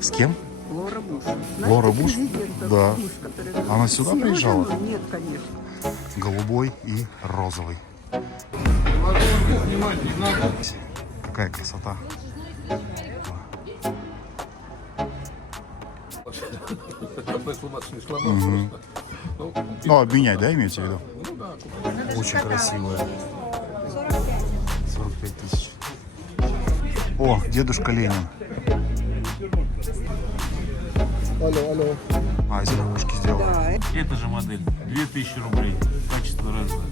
С кем? Лора Буш. Лора Буш? Да. Буш, который... Она сюда С его приезжала? женой? Нет, конечно. Голубой и розовый. Какая красота. Ну, обменять, да, имеете в виду? Очень красивая. 45 тысяч. О, дедушка Ленин. Алло. А, из игрушки сделал. Да, Это же модель. 2000 рублей. Качество разное.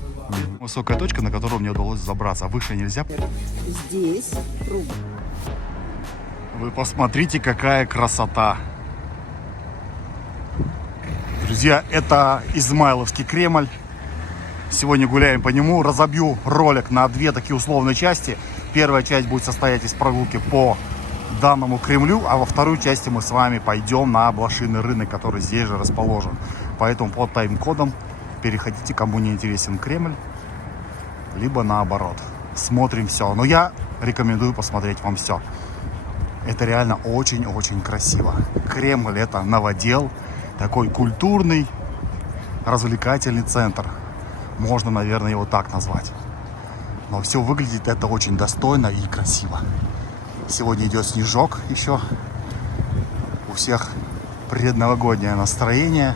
Высокая точка, на которую мне удалось забраться. А выше нельзя. здесь круг. Вы посмотрите, какая красота. Друзья, это Измайловский Кремль. Сегодня гуляем по нему. Разобью ролик на две такие условные части. Первая часть будет состоять из прогулки по данному Кремлю, а во второй части мы с вами пойдем на блошиный рынок, который здесь же расположен. Поэтому по тайм-кодам переходите, кому не интересен Кремль, либо наоборот. Смотрим все. Но я рекомендую посмотреть вам все. Это реально очень-очень красиво. Кремль — это новодел, такой культурный, развлекательный центр. Можно, наверное, его так назвать. Но все выглядит это очень достойно и красиво. Сегодня идет снежок еще. У всех предновогоднее настроение.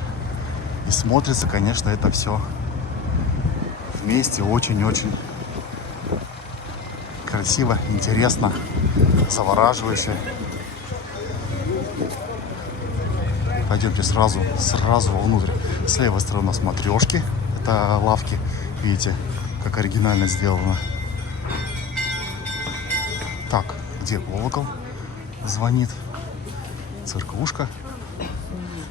И смотрится, конечно, это все вместе очень-очень красиво, интересно, завораживающе. Пойдемте сразу вовнутрь. С левой стороны у нас матрешки. Это лавки. Видите, как оригинально сделано. Так, где колокол звонит? Церквушка.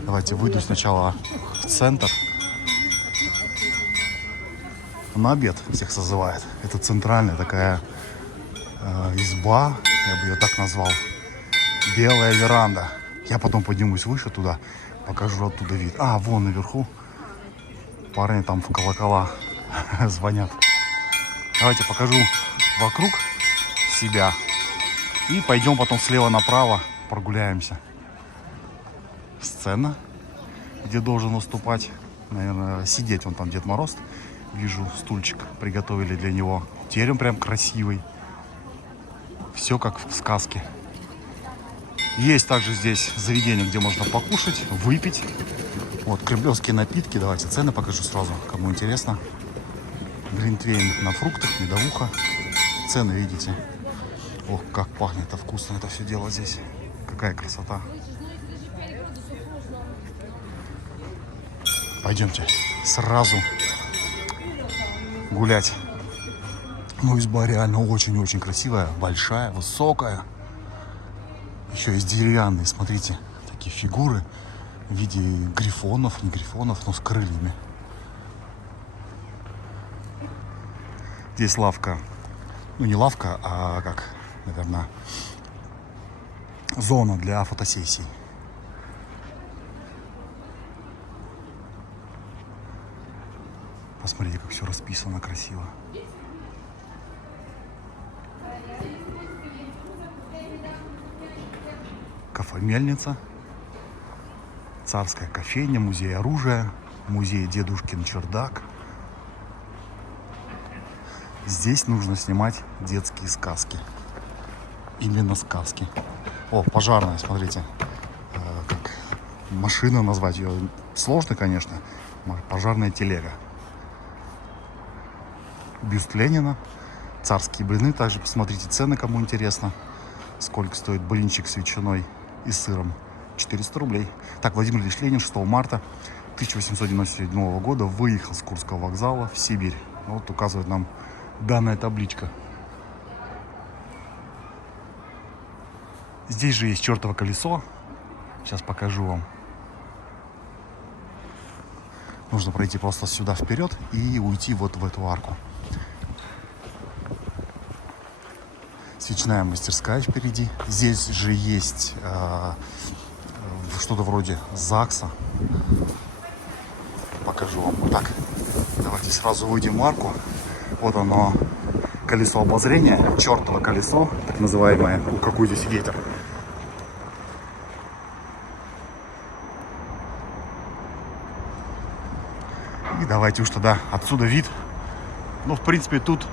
Давайте выйду сначала в центр. На обед всех созывает. Это центральная такая изба, я бы ее так назвал. Белая веранда. Я потом поднимусь выше туда, покажу оттуда вид. А, вон наверху парни там в колокола звонят. Давайте покажу вокруг себя. И пойдем потом слева направо прогуляемся. Сцена, где должен выступать, наверное, сидеть вон там Дед Мороз. Вижу, стульчик приготовили для него. Терем прям красивый. Все как в сказке. Есть также здесь заведение, где можно покушать, выпить. Вот, кремлевские напитки. Давайте цены покажу сразу, кому интересно. Глинтвейн на фруктах, медовуха. Цены видите. Ох, как пахнет, это вкусно, это все дело здесь. Какая красота. Пойдемте сразу гулять. Ну, изба реально очень-очень красивая, большая, высокая. Еще есть деревянные, смотрите, такие фигуры в виде грифонов, не грифонов, но с крыльями. Здесь лавка, ну не лавка, а как, наверное, зона для фотосессий. Посмотрите, как все расписано красиво. Кафе-мельница, царская кофейня, музей оружия, музей Дедушкин чердак. Здесь нужно снимать детские сказки. Именно сказки. О, пожарная, смотрите. Как машина назвать ее сложно, конечно. Пожарная телега. Бюст Ленина. Царские блины. Также посмотрите цены, кому интересно. Сколько стоит блинчик с ветчиной и сыром. 400 рублей. Так, Владимир Ильич Ленин 6 марта 1897 года выехал с Курского вокзала в Сибирь. Вот указывает нам данная табличка. Здесь же есть чертово колесо. Сейчас покажу вам. Нужно пройти просто сюда вперед и уйти вот в эту арку. Свечная мастерская впереди. Здесь же есть что-то вроде ЗАГСа. Покажу вам. Вот так. Давайте сразу выйдем в арку. Вот оно, колесо обозрения. Чертово колесо, так называемое. Какой здесь ветер. Давайте уж тогда отсюда вид. Ну, в принципе, тут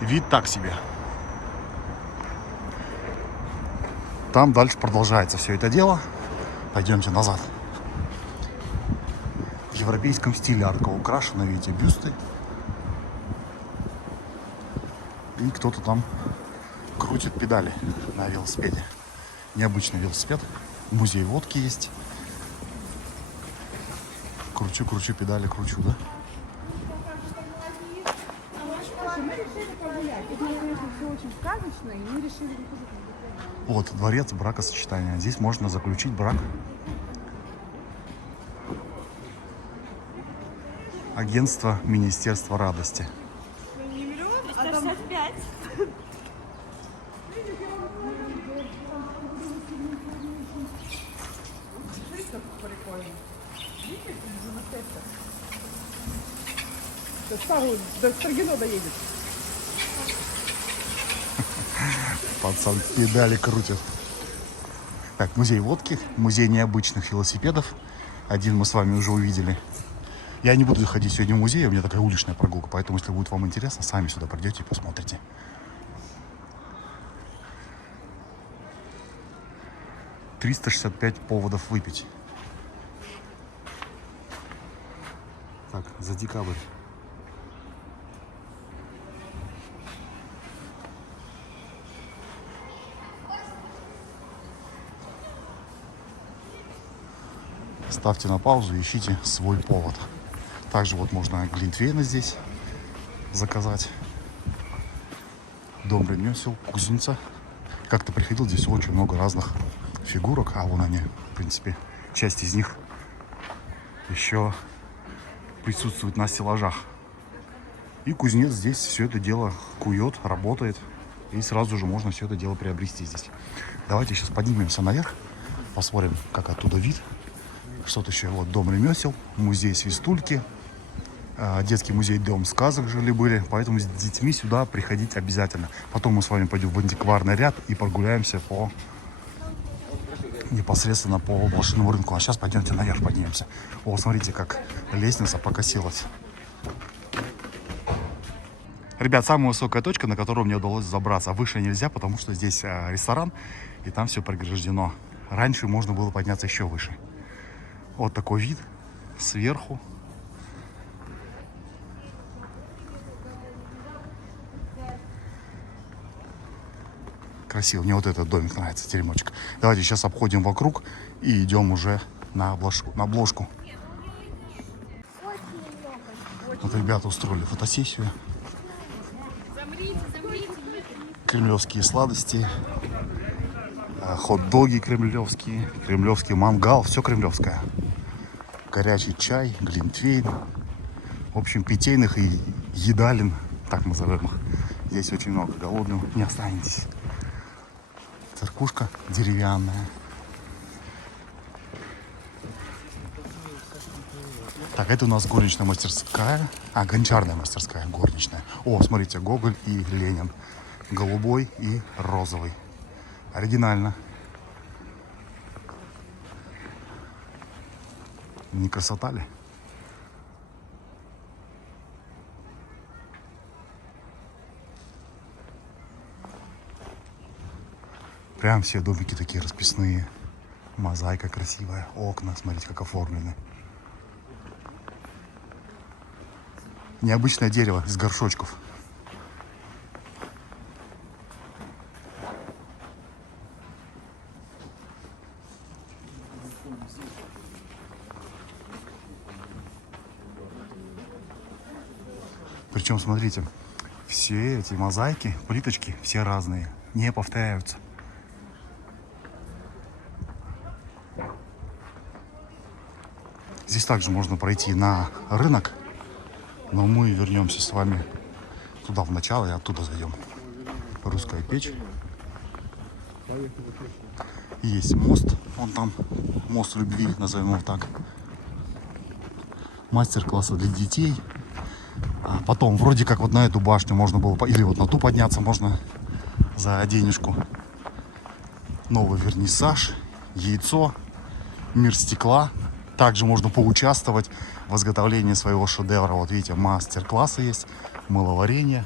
вид так себе. Там дальше продолжается все это дело. Пойдемте назад. В европейском стиле арка украшена, видите, бюсты. И кто-то там крутит педали на велосипеде. Необычный велосипед. Музей водки есть. Кручу педали, кручу, да? Мы решили погулять. Это, конечно, все очень сказочно, и мы решили... Вот, дворец бракосочетания. Здесь можно заключить брак. Агентство Министерства радости. До Строгино доедет. Пацан педали крутит. Так, музей водки, музей необычных велосипедов. Один мы с вами уже увидели. Я не буду ходить сегодня в музей, у меня такая уличная прогулка, поэтому, если будет вам интересно, сами сюда придете и посмотрите. «365 поводов выпить». Так, за декабрь. Ставьте на паузу и ищите свой повод. Также вот можно глинтвейна здесь заказать. Дом ремесел, кузница. Как-то приходил, здесь очень много разных фигурок. А вон они, в принципе, часть из них еще присутствует на стеллажах. И кузнец здесь все это дело кует, работает. И сразу же можно все это дело приобрести здесь. Давайте сейчас поднимемся наверх. Посмотрим, как оттуда вид. Что-то еще. Вот дом ремесел, музей свистульки, детский музей Дом сказок жили-были. Поэтому с детьми сюда приходить обязательно. Потом мы с вами пойдем в антикварный ряд и прогуляемся непосредственно по блошиному рынку. А сейчас пойдемте наверх поднимемся. О, смотрите, как лестница покосилась. Ребят, самая высокая точка, на которую мне удалось забраться. Выше нельзя, потому что здесь ресторан, и там все преграждено. Раньше можно было подняться еще выше. Вот такой вид сверху. Красиво. Мне вот этот домик нравится, теремочек. Давайте сейчас обходим вокруг и идем уже на обложку. Вот ребята устроили фотосессию. Кремлевские сладости, хот-доги кремлевские, кремлевский мангал, все кремлевское. Горячий чай, глинтвейн. В общем, питейных и едалин, так назовем их, здесь очень много. Голодным не останетесь. Церквушка деревянная. Так, это у нас горничная мастерская. Гончарная мастерская, горничная. О, смотрите, Гоголь и Ленин. Голубой и розовый. Оригинально. Не красота ли? Прям все домики такие расписные. Мозаика красивая. Окна, смотрите, как оформлены. Необычное дерево из горшочков. Причем, смотрите, все эти мозаики, плиточки, все разные, не повторяются. Здесь также можно пройти на рынок, но мы вернемся с вами туда в начало и оттуда зайдем. Русская печь. Есть мост, вон там, мост любви, назовем его так. Мастер-классы для детей. А потом, вроде как вот на эту башню можно было, или вот на ту подняться можно за денежку. Новый вернисаж, яйцо, мир стекла. Также можно поучаствовать в изготовлении своего шедевра. Вот видите, мастер-классы есть, мыловарение.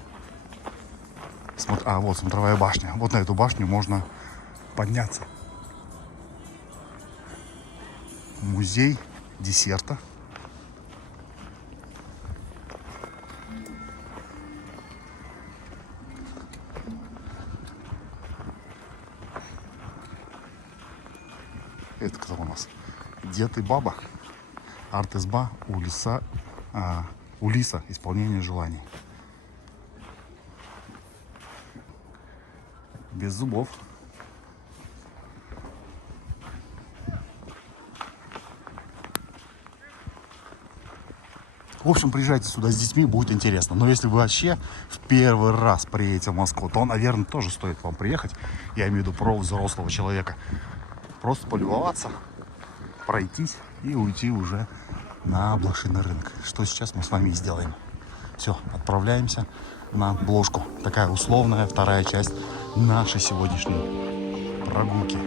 Вот смотровая башня. Вот на эту башню можно подняться. Музей десерта. Это кто у нас? Дед и баба. Арт-изба Улиса. Исполнение желаний. Без зубов. В общем, приезжайте сюда с детьми, будет интересно. Но если вы вообще в первый раз приедете в Москву, то, наверное, тоже стоит вам приехать. Я имею в виду про взрослого человека. Просто полюбоваться, пройтись и уйти уже на блошиный рынок. Что сейчас мы с вами и сделаем. Все, отправляемся на Бложку. Такая условная вторая часть нашей сегодняшней прогулки.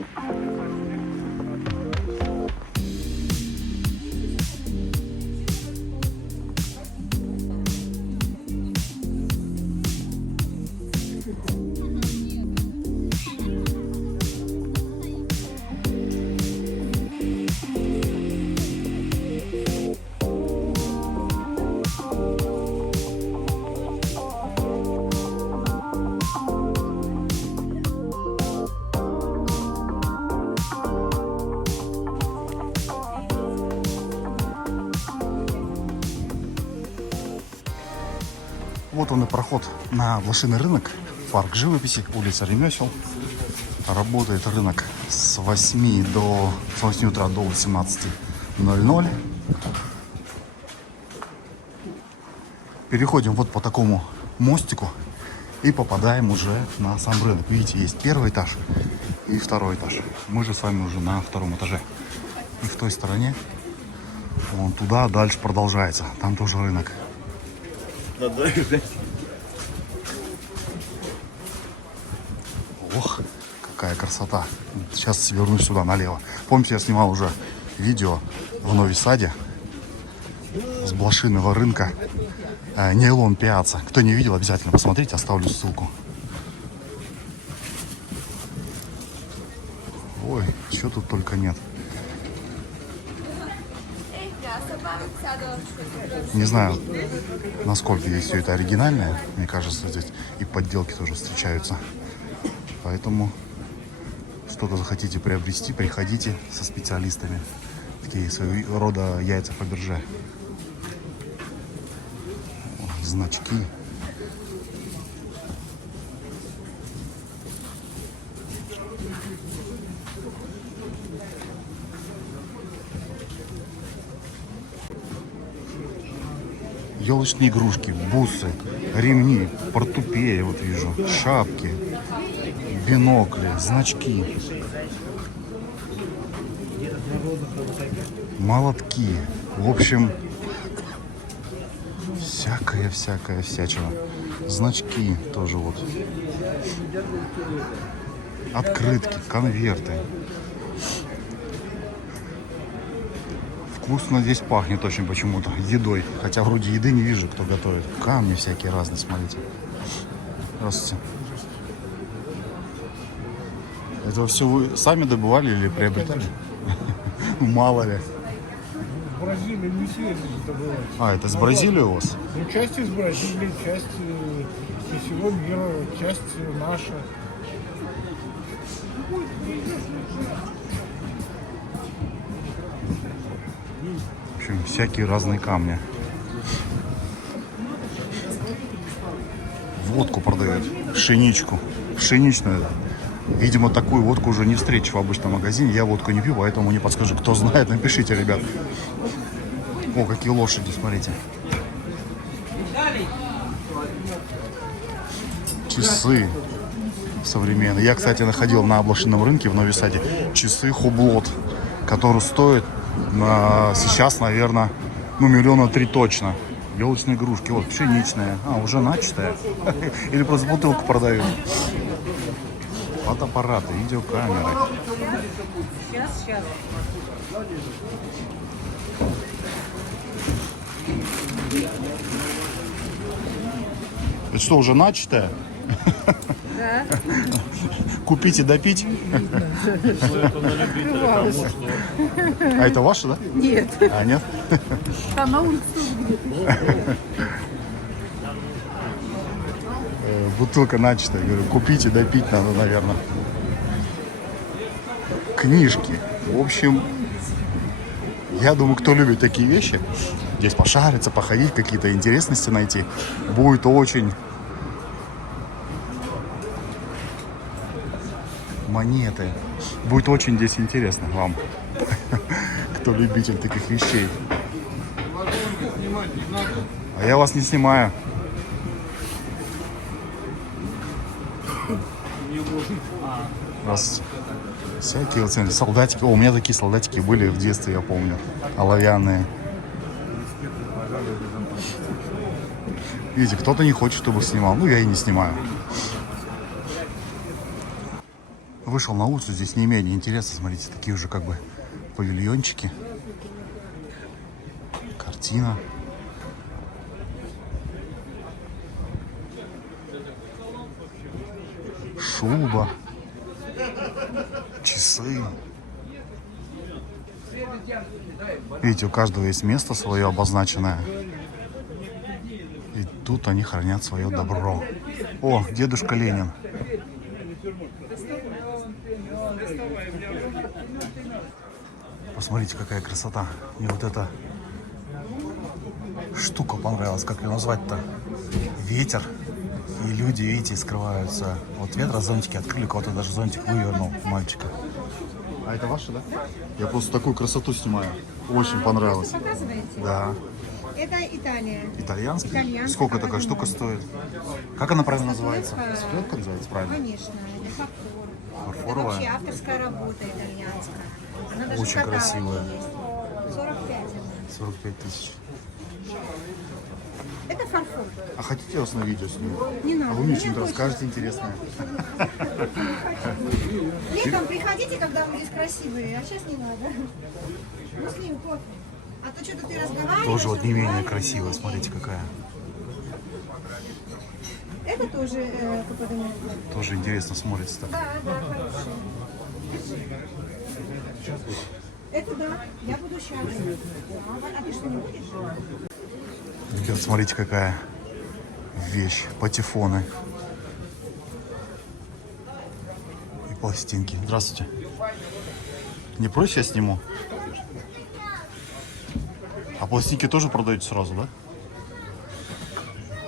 Вот он и проход на блошиный рынок, парк живописи, улица Ремесел. Работает рынок с 8 утра до 18:00. Переходим вот по такому мостику и попадаем уже на сам рынок. Видите, есть первый этаж и второй этаж. Мы же с вами уже на втором этаже. И в той стороне, вон туда дальше продолжается. Там тоже рынок. Ох, какая красота. Сейчас вернусь сюда налево. Помните, я снимал уже видео в Нови Саде с блошиного рынка Нейлон Пиацца. Кто не видел, обязательно посмотрите, оставлю ссылку. Ой, что тут только нет. Не знаю, насколько здесь все это оригинальное. Мне кажется, здесь и подделки тоже встречаются. Поэтому что-то захотите приобрести, приходите со специалистами. Такие своего рода яйца Фаберже. Значки. Елочные игрушки, бусы, ремни, портупеи, вот вижу, шапки, бинокли, значки, молотки. В общем, всякая всячина. Значки тоже вот. Открытки, конверты. Вкусно здесь пахнет очень почему-то едой. Хотя вроде еды не вижу, кто готовит. Камни всякие разные, смотрите. Здравствуйте. Это все вы сами добывали или приобретали? Мало ли. В Бразилии не все добывают. А, это с Бразилии у вас? Ну, часть из Бразилии, часть из всего мира, часть наша. В общем, всякие разные камни. Водку продают, пшеничку, пшеничную. Видимо, такую водку уже не встретишь в обычном магазине. Я водку не пью, поэтому не подскажу. Кто знает, напишите, ребят. О, какие лошади, смотрите. Часы современные. Я, кстати, находил на блошином рынке в Нови Саде часы Хублот, которые стоят сейчас, наверное, ну, 3 миллиона точно. Елочные игрушки, вот, пшеничная. А, уже начатая. Или просто бутылку продают. Фотоаппараты, видеокамеры. Сейчас. Это что, уже начатое? Да. Купить и допить? А это ваше, да? Нет. А, нет? Там на улице тоже где-то. Бутылка начатая. Говорю, купить и допить надо, наверное. Книжки. В общем, я думаю, кто любит такие вещи, здесь пошариться, походить, какие-то интересности найти, будет очень... Монеты. Будет очень здесь интересно вам, кто любитель таких вещей. А я вас не снимаю. Раз всякие вот цены. Солдатики. О, у меня такие солдатики были в детстве, я помню. Оловянные. Видите, кто-то не хочет, чтобы снимал. Ну, я и не снимаю. Вышел на улицу, здесь не менее интересно. Смотрите, такие уже как бы павильончики. Картина. Шуба. Часы. Видите, у каждого есть место свое обозначенное. И тут они хранят свое добро. О, дедушка Ленин. Посмотрите, какая красота. Мне вот эта штука понравилась. Как ее назвать-то? Ветер. И люди, видите, скрываются. Вот ветра, зонтики открыли, кого-то даже зонтик вывернул мальчика. А это ваше, да? Я просто такую красоту снимаю. Очень понравилось. Показываете? Да. Это Италия. Итальянский? Итальянский, Сколько такая правильно. штука стоит? Как она правильно называется? Статуэтка. Статуэтка называется правильно? Конечно, это фарфор. Это Фарфоровая? вообще авторская работа итальянская. Она даже Очень в каталоге красивая. есть. 45 она. 45 тысяч. Это фарфор. А хотите я вас на видео сниму? Не надо. А вы мне мне что-нибудь хочется. расскажете интересное? Летом приходите, когда вы здесь красивые, а сейчас не надо. Муслим, кофе. А то что-то ты разговариваешь. Тоже вот не менее разговариваешь, красивая. не Смотрите, какая. Это тоже Каппадокия. Тоже интересно смотрится так. Да, да, хорошая. Это да, я буду счастлива. А ты что, не будешь? Ребят, смотрите, какая вещь. Патефоны. И пластинки. Здравствуйте. Не против, я сниму? А пластинки тоже продаете сразу, да?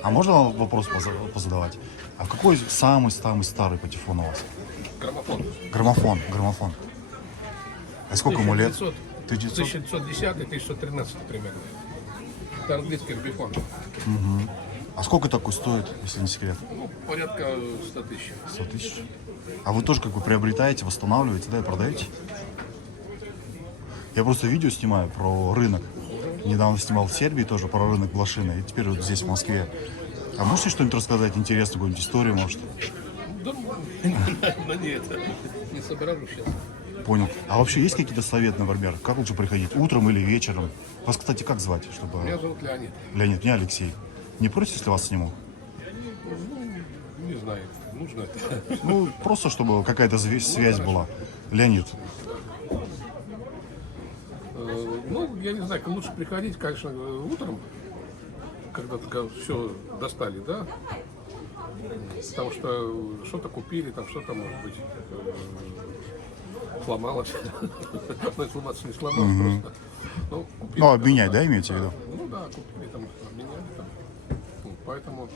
А можно вам вопрос позадавать? А какой самый-самый старый патефон у вас? Граммофон. Граммофон. А сколько ему лет? 1910, 1913 примерно. Это английский граммофон. А сколько такой стоит, если не секрет? Ну, порядка 100 тысяч. 100 тысяч. А вы тоже как бы приобретаете, восстанавливаете, да, и продаете? Я просто видео снимаю про рынок. Недавно снимал в Сербии тоже про рынок блошиный. И теперь вот здесь, в Москве. А можете что-нибудь рассказать интересную, какую-нибудь историю, может? Да, но нет, не соображу сейчас. Понял. А вообще есть какие-то советы, например, как лучше приходить? Утром или вечером? Вас, кстати, как звать? Чтобы... Меня зовут Леонид. Леонид, меня Алексей. Не против, если вас сниму? Не знаю, нужно это. Ну, просто чтобы какая-то связь была. Леонид, Ну, я не знаю, лучше приходить, конечно, утром, когда все достали, да? Потому что что-то купили, там что-то, может быть, сломалось. Ну, сломаться не сломалось просто. Ну, купили, ну, обменять, да, имеете в виду? Ну да, купили, там, обменяли там. Ну, поэтому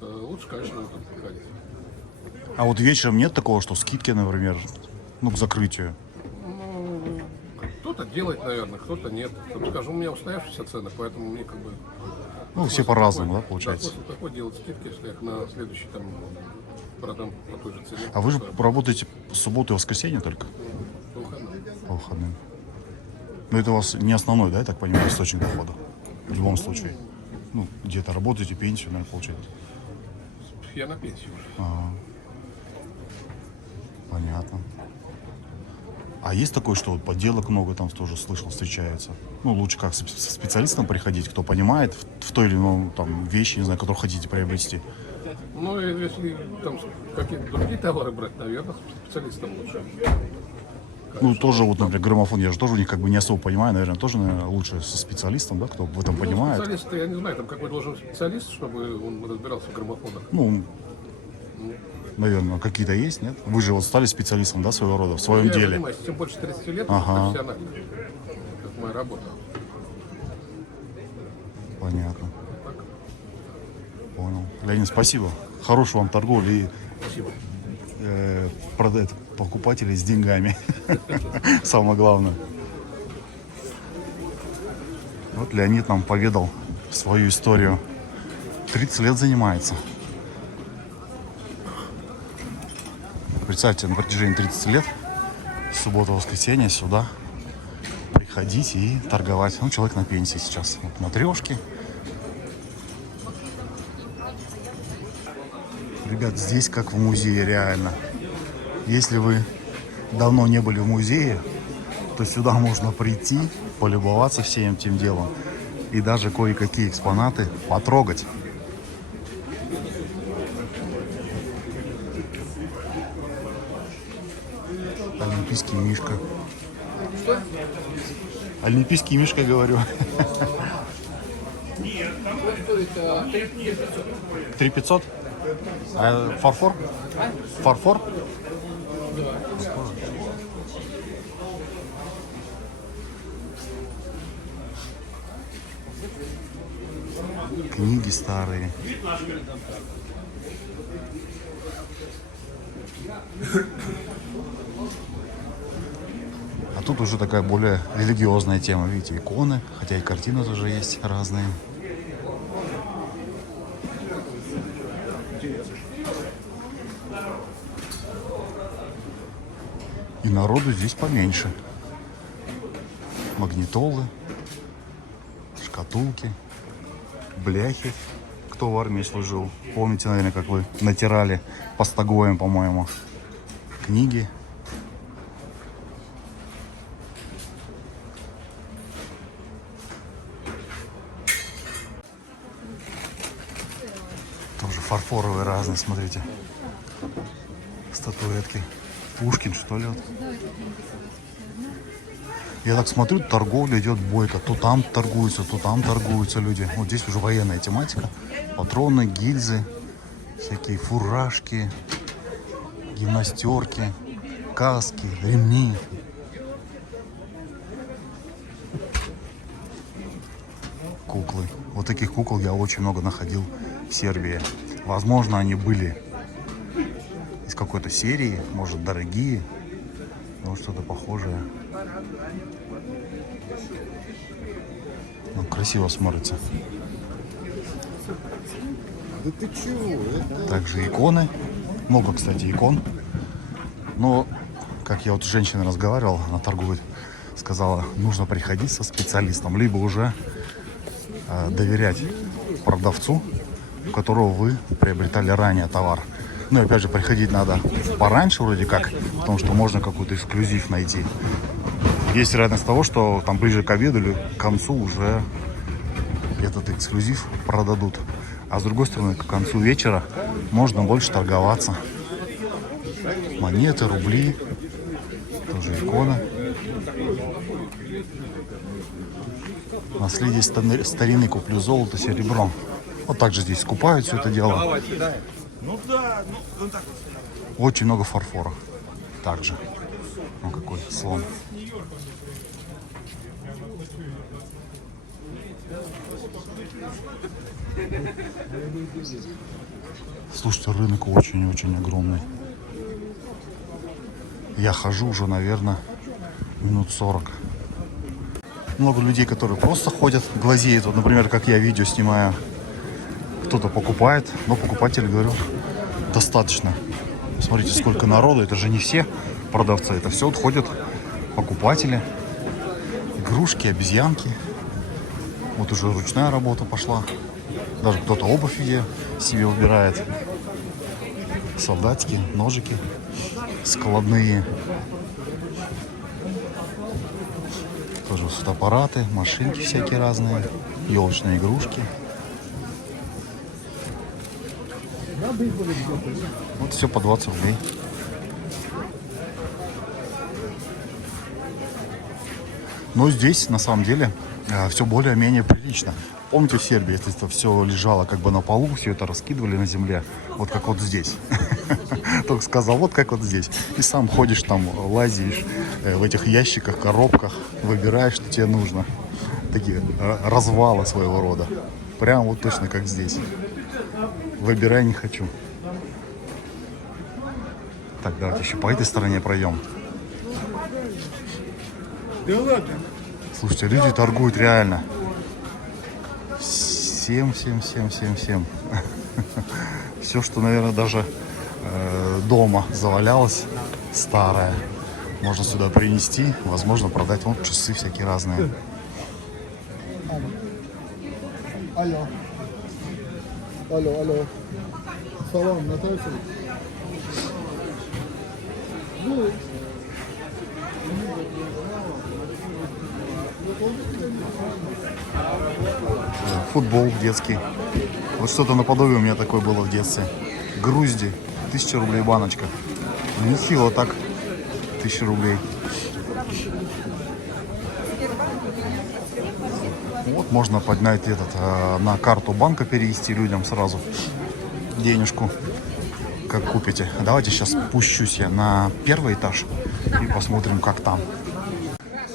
лучше, конечно, утром приходить. А вот вечером нет такого, что скидки, например, ну, к закрытию? Ну, кто-то делает, наверное, кто-то нет. Кто-то, скажу, у меня устоявшиеся цены, поэтому мне как бы... Ну, все по-разному, да, Да, получается? после такой делать скидки, если я на следующий там продам по той же цене. А вы же работаете в субботу и воскресенье только? По выходным. По выходным. Но это у вас не основной, да, я так понимаю, источник дохода? В любом случае. Ну, где-то работаете, пенсию, наверное, получаете. Я на пенсии уже. Понятно. А есть такое, что вот подделок много там тоже слышал, встречается? Ну, лучше как со специалистом приходить, кто понимает в той или иной там вещи, не знаю, которую хотите приобрести. Ну, и если там какие-то другие товары брать, наверное, с специалистом лучше. Ну, тоже вот, например, граммофон, я же тоже у них как бы не особо понимаю, наверное, тоже, наверное, лучше со специалистом, да, кто в этом понимает. Специалист, я не знаю, там какой должен быть специалист, чтобы он разбирался в граммофонах. Ну, наверное, какие-то есть, нет? Вы же вот стали специалистом, да, своего рода, в своем Я деле. занимаюсь, чем больше 30 лет, Ага. профессионально. Это моя работа. Понятно. Понял. Леонид, спасибо. Хорошего вам торговли и Спасибо. продать покупателей с деньгами. Самое главное. Вот Леонид нам поведал свою историю. 30 лет занимается. Представьте, на протяжении 30 лет, суббота, воскресенье, сюда приходить и торговать. Ну, человек на пенсии сейчас. Вот на трешке. Ребят, здесь как в музее, реально. Если вы давно не были в музее, то сюда можно прийти, полюбоваться всем этим делом и даже кое-какие экспонаты потрогать. Олимпийский мишка. Олимпийский мишка, говорю. 3500? А фарфор? Фарфор? Книги старые. А тут уже такая более религиозная тема. Видите, иконы, хотя и картины тоже есть разные. И народу здесь поменьше. Магнитолы, шкатулки, бляхи. Кто в армии служил? Помните, наверное, как вы натирали постагоем, по-моему. Книги. Тоже фарфоровые разные, смотрите. Статуэтки. Пушкин, что ли? Вот. Я так смотрю, торговля идет бойко. То там торгуются люди. Вот здесь уже военная тематика. Патроны, гильзы, всякие фуражки, гимнастерки, каски, ремни. Куклы. Вот таких кукол я очень много находил в Сербии. Возможно, они были из какой-то серии, может, дорогие, но что-то похожее. Ну, красиво смотрится. Да ты чего? Также иконы. Много, кстати, икон. Но, как я вот с женщиной разговаривал, она торгует, сказала, нужно приходить со специалистом, либо уже доверять продавцу, у которого вы приобретали ранее товар. Ну и опять же, приходить надо пораньше вроде как, потому что можно какой-то эксклюзив найти. Есть вероятность того, что там ближе к обеду или к концу уже этот эксклюзив продадут. А с другой стороны, к концу вечера можно больше торговаться. Монеты, рубли, тоже иконы. Наследие старины, куплю золото, серебро. Вот так же здесь скупают все это дело. Очень много фарфора. Также. Ну какой слон. Слушайте, рынок очень-очень огромный. Я хожу уже, наверное, минут 40. Много людей, которые просто ходят, глазеют. Вот, например, как я видео снимаю. Кто-то покупает, но покупатели, говорю, достаточно. Смотрите, сколько народу. Это же не все продавцы. Это все вот ходят покупатели. Игрушки, обезьянки. Вот уже ручная работа пошла. Даже кто-то обувь себе выбирает. Солдатики, ножики. складные. Тоже фотоаппараты, машинки всякие разные, елочные игрушки. Вот все по 20 рублей. Но здесь на самом деле все более-менее прилично. Помните в Сербии, если это все лежало как бы на полу, все это раскидывали на земле, вот как вот здесь. Только сказал, вот как вот здесь. И сам ходишь там, лазишь в этих ящиках, коробках, выбираешь, что тебе нужно. Такие развалы своего рода. Прям вот точно как здесь. Выбирай не хочу. Так, давайте еще по этой стороне пройдем. Слушайте, люди торгуют реально. Всем. Все, что, наверное, даже дома завалялось, старое, можно сюда принести, возможно, продать. Вот часы всякие разные. Алло. Салон, Наталья. Футбол детский. Вот что-то наподобие у меня такое было в детстве. Грузди. 1000 рублей баночка. Нехило так. 1000 рублей. Вот можно поднять на карту банка, перевести людям сразу денежку, как купите. Давайте сейчас спущусь я на первый этаж и посмотрим, как там.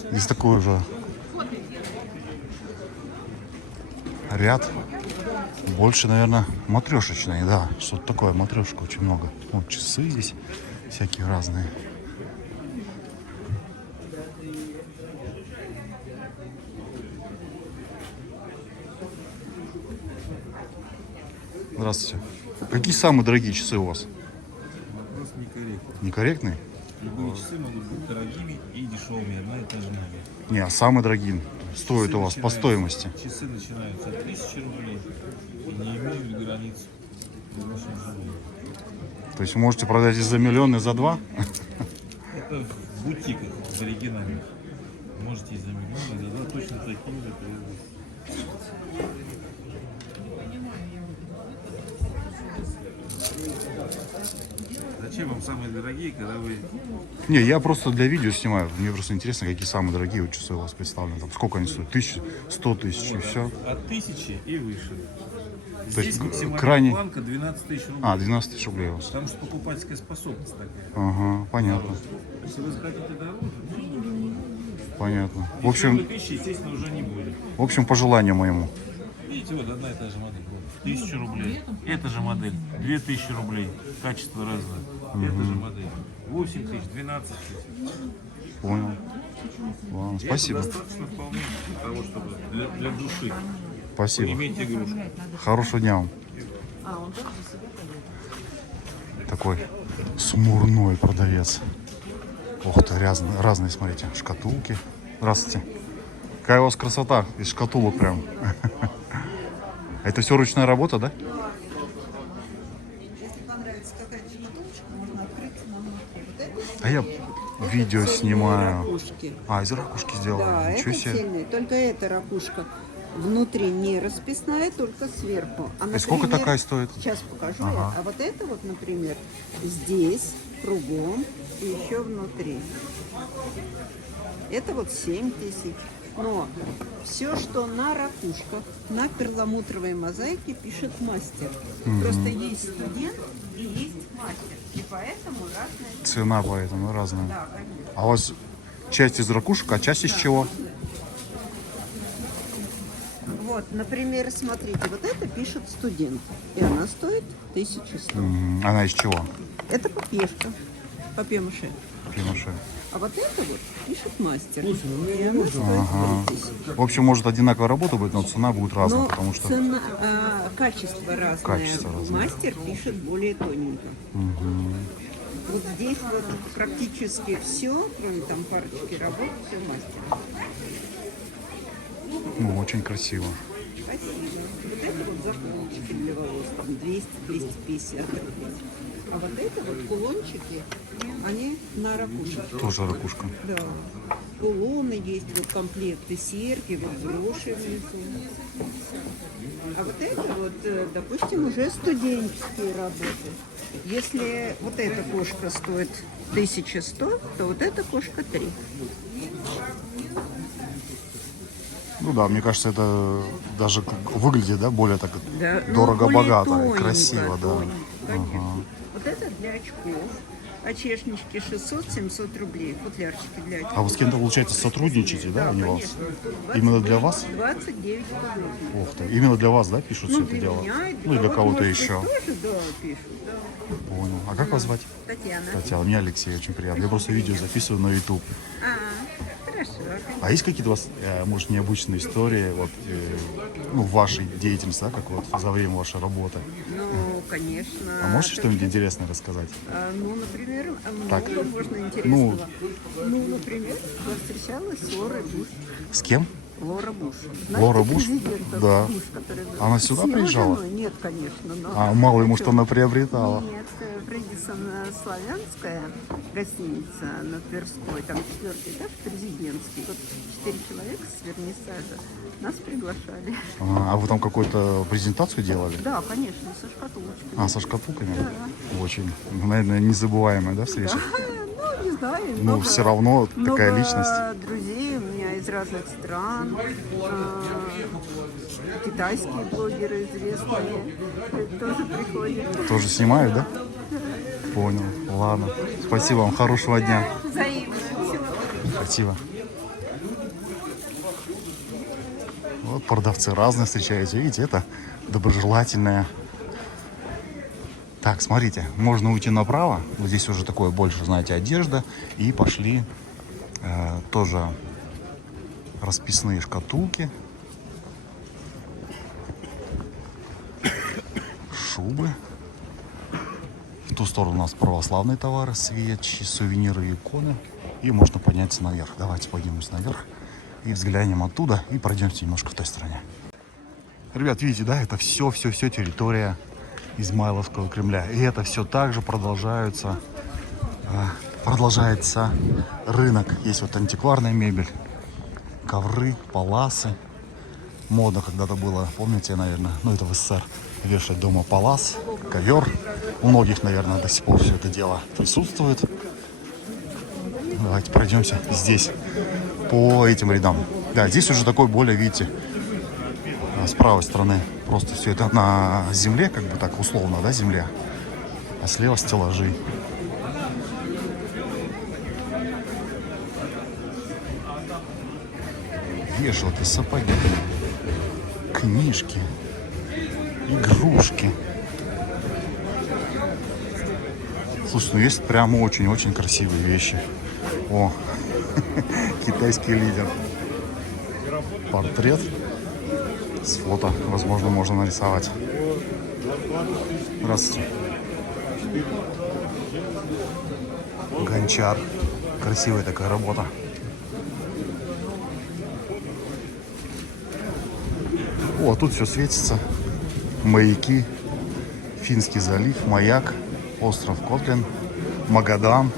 Здесь такой уже ряд. Больше, наверное, матрешечный, да. Что-то такое, матрешка очень много. Вот часы здесь всякие разные. Здравствуйте. Какие самые дорогие часы у вас? Вопрос некорректный. Некорректные? Любые часы могут быть дорогими и дешевыми, одна и та же модель. Не, а самые дорогие стоят Часы у вас по начинаются- стоимости. Часы начинаются от 1000 рублей и не имеют границ в нашем желании. То есть вы можете продать и за миллион, и за 2? Это в бутиках в оригинальных. Можете и за миллион, и за 2 точно такие же приобрести. Зачем вам самые дорогие, когда вы... Не, я просто для видео снимаю. Мне просто интересно, какие самые дорогие вот часы у вас представлены. Там, сколько они стоят? 1000, 100 тысяч и все. От 1000 и выше. То Здесь есть максимальная крайне... планка 12 тысяч рублей. 12 тысяч рублей у вас. Потому что покупательская способность такая. Ага, понятно. Если вы захотите дороже, Понятно. В дешевле общем, 1000, естественно, уже не будет. по желанию моему. Видите, вот одна и та же модель. 1000 рублей. Эта же модель. 2000 рублей. Качество разное. Эта же модель. 8 тысяч, 12 тысяч. Понял. Ладно, И спасибо. это достаточно вполне для того, чтобы для души Спасибо. иметь игрушку. Хорошего дня вам. Такой смурной продавец. Ух ты, разные, смотрите, шкатулки. Здравствуйте. Какая у вас красота из шкатулок прям. Это все ручная работа, да? Если понравится какая-то шкатулочка, можно открыть на внутри. Вот это А я видео снимаю. Ракушки. А, из ракушки сделала. Да, Ничего это себе. цельная. Только эта ракушка внутри не расписная, только сверху. А, И сколько например, такая стоит? Сейчас покажу Ага. я. А вот это вот, например, здесь, кругом и еще внутри. Это вот 7 тысяч. Но все, что на ракушках, на перламутровой мозаике пишет мастер. Просто есть студент и есть мастер. И поэтому разные... Цена поэтому разная. Да, конечно. А у вас часть из ракушек, а часть из чего? Вот, например, смотрите, вот это пишет студент. И она стоит 1100. Она из чего? Это папьешка. Папье-маше. Пимаше. А вот это вот пишет мастер. И она стоит 3000. В общем, может одинаковая работа быть, но цена будет разная, Но потому что... цена, качество разное. Качество разное. Мастер пишет более тоненько. Вот здесь вот практически все, кроме там парочки работ, все мастер. Ну, очень красиво. Спасибо. Вот это вот заколочки для волос, там 200-250 рублей. А вот это вот кулончики Они на ракушках. Тоже ракушка. Да. Кулоны есть, вот комплекты, серьги, вот броши внизу. А вот это вот, допустим, уже студенческие работы. Если вот эта кошка стоит 1100, то вот эта кошка 3. Ну да, мне кажется, это даже выглядит, да, более так Да, ну, дорого-богато, более тоненько, красиво, да. тоненько, конечно. Вот это для очков. Очешнички 600-700 рублей. Футлярчики для очков. А вы с кем-то, получается, сотрудничаете, да, у него? конечно. Именно для вас? 29 художников. Ух ты, именно для вас, да, пишут все это для дело? меня, и Ну и для кого-то может быть, еще. тоже, да, пишут, да. Понял. А как вас звать? Татьяна. Татьяна, меня Алексей, очень приятно. Я просто видео записываю на YouTube. Хорошо. А есть какие-то у вас, может, необычные истории вот, ну, в вашей деятельности, да, как вот за время вашей работы? Ну, конечно. А можете что-нибудь интересное рассказать? Ну, например, Так. много можно Ну, интересного. Ну, например, я встречалась с Лорой Буш. с кем? Лора Буш. Лора Буш? Президента Да. Буш, который был. Она сюда С его приезжала? женой? Нет, конечно. Но... А мало ему что она приобретала. Нет, в Редисон славянская гостиница на Тверской, там 4-й этаж, президентский. Вот 4 человека с вернисажа нас приглашали. А вы там какую-то презентацию делали? Да, конечно, со шкатулочкой. А, со шкатулками? Очень, наверное, незабываемая, да, встреча? Ну, не знаю. Ну, много- все равно такая много личность. друзей у меня из разных стран. Китайские блогеры известные тоже приходят. Тоже снимают, да? Понял. Ладно. Спасибо вам. Хорошего дня. Взаимно. Всего Спасибо. Вот продавцы разные встречаются. Видите, это доброжелательная. Так, смотрите, можно уйти направо. Вот здесь уже такое больше, знаете, одежда. И пошли тоже расписные шкатулки. Шубы. В ту сторону у нас православные товары, свечи, сувениры и иконы. И можно подняться наверх. Давайте поднимемся наверх и взглянем оттуда и пройдемте немножко в той стороне. Ребят, видите, да, это все территория Измайловского Кремля. И это все также продолжается рынок. Есть вот антикварная мебель, ковры, паласы. Модно когда-то было, помните, наверное, ну это в СССР, вешать дома палас, ковер. У многих, наверное, до сих пор все это дело присутствует. Давайте пройдемся здесь по этим рядам. Да, здесь уже такой более, видите, с правой стороны просто все это на земле, как бы так условно, да, земля. А слева стеллажи. Вешалки, сапоги, книжки, игрушки. Слушай, ну есть прямо очень-очень красивые вещи. О, китайский лидер. Портрет с фото, возможно, можно нарисовать. Здравствуйте. Гончар. Красивая такая работа. О, тут все светится. Маяки. Финский залив, маяк, остров Котлин, Магадан.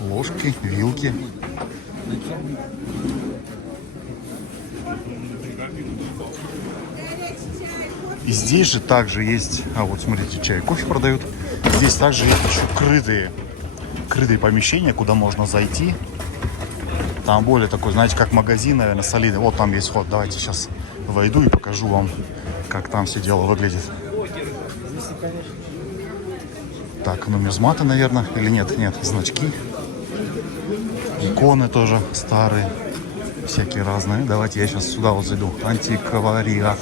Ложки, вилки. И здесь же также есть, вот смотрите, чай и кофе продают. Здесь также есть еще крытые помещения, куда можно зайти. Там более такой, знаете, как магазин, наверное, солидный. Вот там есть вход. Давайте сейчас войду и покажу вам, как там все дело выглядит. Так, нумизматы, наверное, или нет? Нет, значки. Иконы тоже старые, всякие разные. Давайте я сейчас сюда вот зайду. Антиквариат.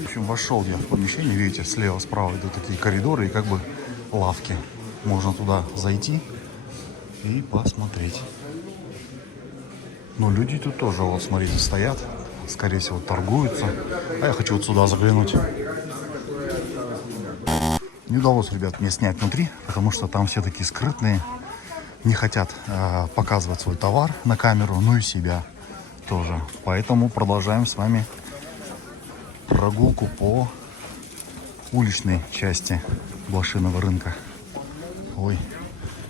В общем, вошел я в помещение. Видите, слева, справа идут такие коридоры и как бы лавки. Можно туда зайти и посмотреть. Ну, люди тут тоже, вот смотрите, стоят. Скорее всего, торгуются. А я хочу вот сюда заглянуть. Не удалось, ребят, мне снять внутри, потому что там все такие скрытные. Не хотят показывать свой товар на камеру, ну и себя тоже. Поэтому продолжаем с вами прогулку по уличной части блошиного рынка. Ой,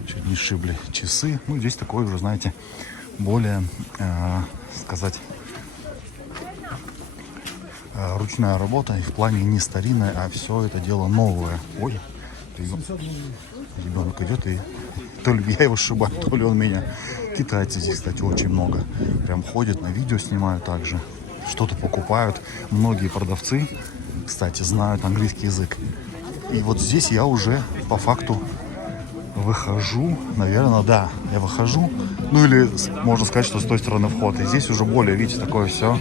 чуть не сшибли часы. Ну, здесь такой уже, знаете, более, сказать, ручная работа. И в плане не старинная, а все это дело новое. Ой, ребенок идет, и то ли я его сшибаю, то ли он меня. Китайцы здесь, кстати, очень много. Прям ходят, на видео снимают также. Что-то покупают. Многие продавцы, кстати, знают английский язык. И вот здесь я уже по факту выхожу. Наверное, да, я выхожу. Ну или можно сказать, что с той стороны вход. И здесь уже более, видите, такое все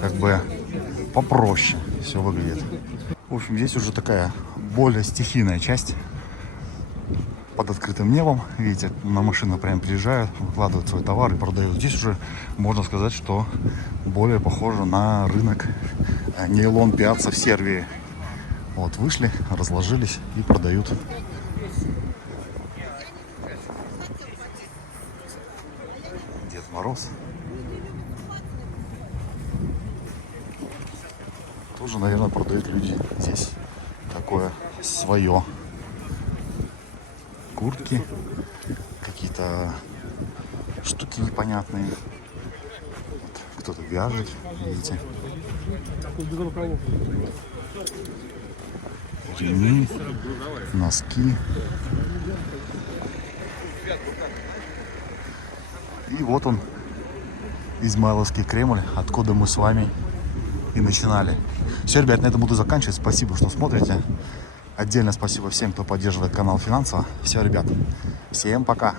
как бы попроще все выглядит. В общем, здесь уже такая более стихийная часть. Под открытым небом. Видите, на машину прям приезжают, выкладывают свой товар и продают. Здесь уже можно сказать, что более похоже на рынок нейлон пиацца в Сербии. Вот, вышли, разложились и продают. Дед Мороз. Тоже, наверное, продают люди здесь такое свое. Куртки, какие-то штуки непонятные. Вот, кто-то вяжет, видите. Ремни, носки. И вот он, Измайловский Кремль, откуда мы с вами и начинали. Все, ребят, на этом буду заканчивать. Спасибо, что смотрите. Отдельно спасибо всем, кто поддерживает канал финансово. Все, ребят, всем пока.